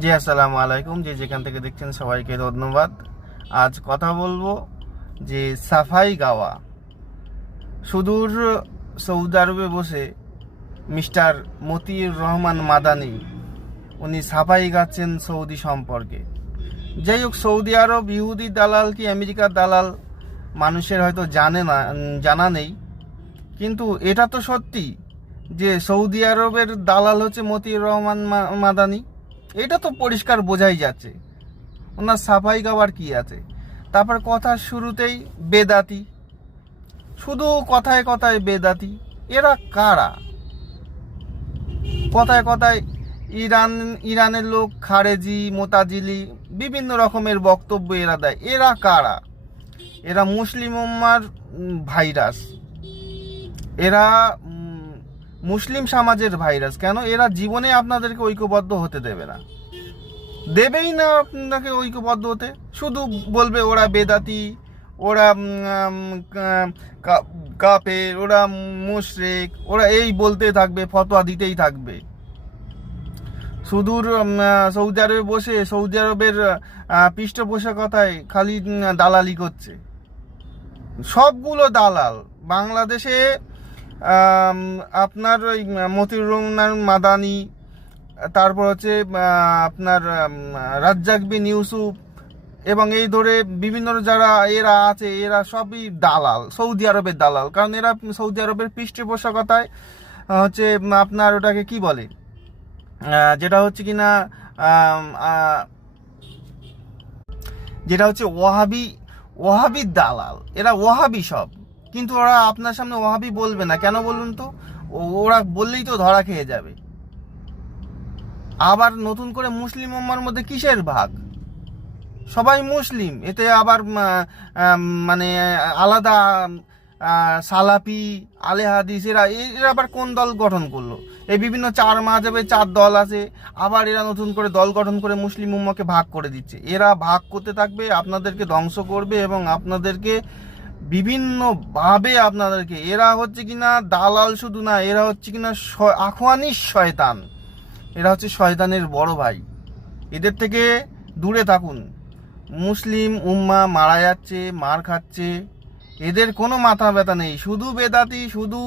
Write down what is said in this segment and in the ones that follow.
জি আসসালামু আলাইকুম। যে যেখান থেকে দেখছেন সবাইকে ধন্যবাদ। আজ কথা বলবো যে সাফাই গাওয়া। সুদূর সৌদি আরবে বসে মিস্টার মতিউর রহমান মাদানি উনি সাফাই গাচ্ছেন সৌদি সম্পর্কে। যাই হোক, সৌদি আরব ইহুদি দালাল কি আমেরিকার দালাল মানুষের হয়তো জানা নেই, কিন্তু এটা তো সত্যি যে সৌদি আরবের দালাল হচ্ছে মতিউর রহমান মাদানি। এটা তো পরিষ্কার বোঝাই যাচ্ছে। ওনার সাফাই গাওয়ার কি আছে? তারপর কথার শুরুতেই বেদাতি, শুধু কথায় কথায় বেদাতি। এরা কারা? কথায় কথায় ইরানের লোক, খারেজি, মোতাজিলি, বিভিন্ন রকমের বক্তব্য এরা দেয়। এরা কারা? এরা মুসলিম উম্মার ভাইরাস। এরা মুসলিম সমাজের ভাইরাস। কেন? এরা জীবনে আপনাদেরকে ঐক্যবদ্ধ হতে দেবে না, দেবেই না আপনাকে ঐক্যবদ্ধ হতে। শুধু বলবে ওরা বেদাতি, ওরা কাফের, ওরা মুশরিক, ওরা এই বলতে থাকবে, ফতোয়া দিতেই থাকবে। সুদূর সৌদি আরবে বসে সৌদি আরবের পৃষ্ঠপোষকতায় খালি দালালি করছে। সবগুলো দালাল বাংলাদেশে। আপনার ওই মতিউর রহমান মাদানি, তারপর হচ্ছে আপনার রাজ্জাক বিন ইউসুফ, এবং এই ধরে বিভিন্ন যারা এরা আছে, এরা সবই দালাল, সৌদি আরবের দালাল। কারণ এরা সৌদি আরবের পৃষ্ঠপোষকতায় হচ্ছে আপনার ওটাকে কি বলে, যেটা হচ্ছে কিনা যেটা হচ্ছে ওয়াহাবি দালাল। এরা ওয়াহাবি সব, কিন্তু ওরা আপনার সামনে ওয়াহাবি বলবে না। কেন বলুন তো? ওরা বললেই তো ধরা খেয়ে যাবে। আবার নতুন করে মুসলিম উম্মার মধ্যে কিসের ভাগ? সবাই মুসলিম, এতে আবার মানে আলাদা সালাফি, আলে হাদিস, এরা এরা আবার কোন দল গঠন করলো? এই বিভিন্ন চার মাযহাবে 4 দল আছে, আবার এরা নতুন করে দল গঠন করে মুসলিম উম্মাকে ভাগ করে দিচ্ছে। এরা ভাগ করতে থাকবে, আপনাদেরকে ধ্বংস করবে এবং আপনাদেরকে বিভিন্নভাবে আপনাদেরকে, এরা হচ্ছে কিনা দালাল শুধু না, এরা হচ্ছে কিনা আখওয়ানি শয়তান। এরা হচ্ছে শয়তানের বড় ভাই। এদের থেকে দূরে থাকুন। মুসলিম উম্মা মারা যাচ্ছে, মার খাচ্ছে, এদের কোনো মাথা ব্যথা নেই। শুধু বেদাতি, শুধু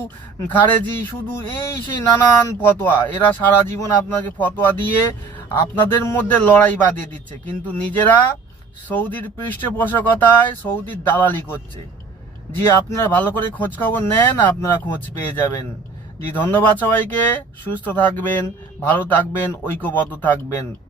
খারেজি, শুধু এই সেই নানান ফতোয়া। এরা সারা জীবন আপনাকে ফতোয়া দিয়ে আপনাদের মধ্যে লড়াই বাঁধিয়ে দিচ্ছে, কিন্তু নিজেরা সৌদির পৃষ্ঠপোষকতায় সৌদির দালালি করছে। জি, আপনারা ভালো করে খোঁজ খবর নেন, আপনারা খোঁজ পেয়ে যাবেন। জি, ধন্যবাদ সবাইকে। সুস্থ থাকবেন, ভালো থাকবেন, ঐক্যবদ্ধ থাকবেন।